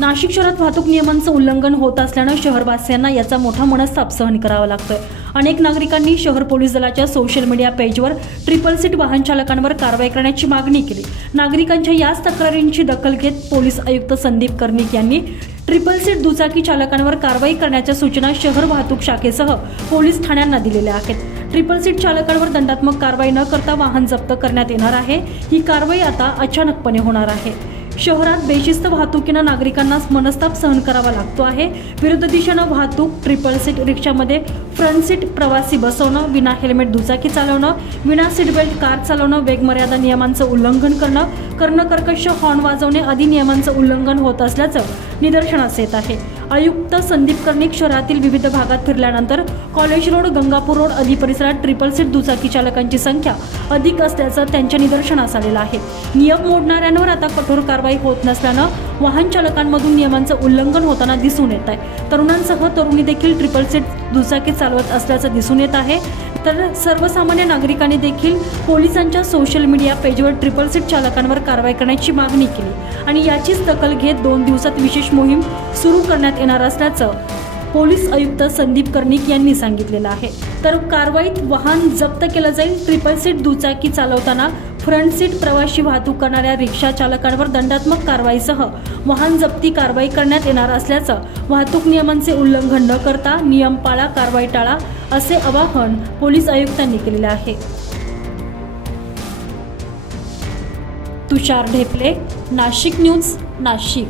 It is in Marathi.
नाशिक शहरात वाहतूक नियमांचं उल्लंघन होत असल्यानं शहरवासियांना याचा मोठा मनस्ताप सहन करावा लागतोय. अनेक नागरिकांनी शहर पोलीस दलाच्या सोशल मीडिया पेजवर ट्रिपल सीट वाहन चालकांवर कारवाई करण्याची मागणी केली. नागरिकांच्या याच तक्रारींची दखल घेत पोलीस आयुक्त संदीप कर्णिक यांनी ट्रिपल सीट दुचाकी चालकांवर कारवाई करण्याच्या सूचना शहर वाहतूक शाखेसह पोलीस ठाण्यांना दिलेल्या आहेत. ट्रिपल सीट चालकांवर दंडात्मक कारवाई न करता वाहन जप्त करण्यात येणार आहे. ही कारवाई आता अचानकपणे होणार आहे. शहरात बेशिस्त वाहतुकीनं नागरिकांना मनस्ताप सहन करावा लागतो आहे. विरुद्ध दिशेनं वाहतूक ट्रिपल सीट रिक्षामध्ये फ्रंट सीट प्रवासी बसवणं विना हेल्मेट दुचाकी चालवणं विना सीट बेल्ट कार चालवणं वेगमर्यादा नियमांचं उल्लंघन करणं कर्णकर्कश हॉर्न वाजवणे आदी नियमांचं उल्लंघन होत असल्याचं निदर्शनास येत आहे. आयुक्त संदीप कर्णिक शहरातील विविध भागात फिरल्यानंतर कॉलेज रोड गंगापूर रोड आदी परिसरात ट्रिपल सीट दुचाकी चालकांची संख्या अधिक असल्याचं त्यांच्या निदर्शनास आलेलं आहे. नियम मोडणाऱ्यांवर आता कठोर कारवाई होत नसल्यानं वाहन चालकांमधून नियमांचं उल्लंघन होताना दिसून येत आहे. तरुणांसह तरुणी देखील ट्रिपल सीट दुचाकी चालवत असल्याचं दिसून येत आहे. तर सर्वसामान्य नागरिकांनी देखील पोलिसांच्या सोशल मीडिया पेजवर ट्रिपल सीट चालकांवर कारवाई करण्याची मागणी केली. आणि याचीच दखल घेत दोन दिवसात विशेष मोहीम सुरू करण्यात येणार असल्याचं पोलीस आयुक्त संदीप कर्णिक यांनी सांगितलेलं आहे. तर कारवाईत वाहन जप्त केलं जाईल. ट्रिपल सीट दुचाकी चालवताना फ्रंट सीट प्रवाशी वाहतूक करणाऱ्या रिक्षा चालकांवर दंडात्मक कारवाईसह वाहन जप्ती कारवाई करण्यात येणार असल्याचं वाहतूक नियमांचे उल्लंघन न करता नियम पाळा कारवाई टाळा असे आवाहन पोलीस आयुक्तांनी केलेले आहे. तुषार ढेपले नाशिक न्यूज नाशिक.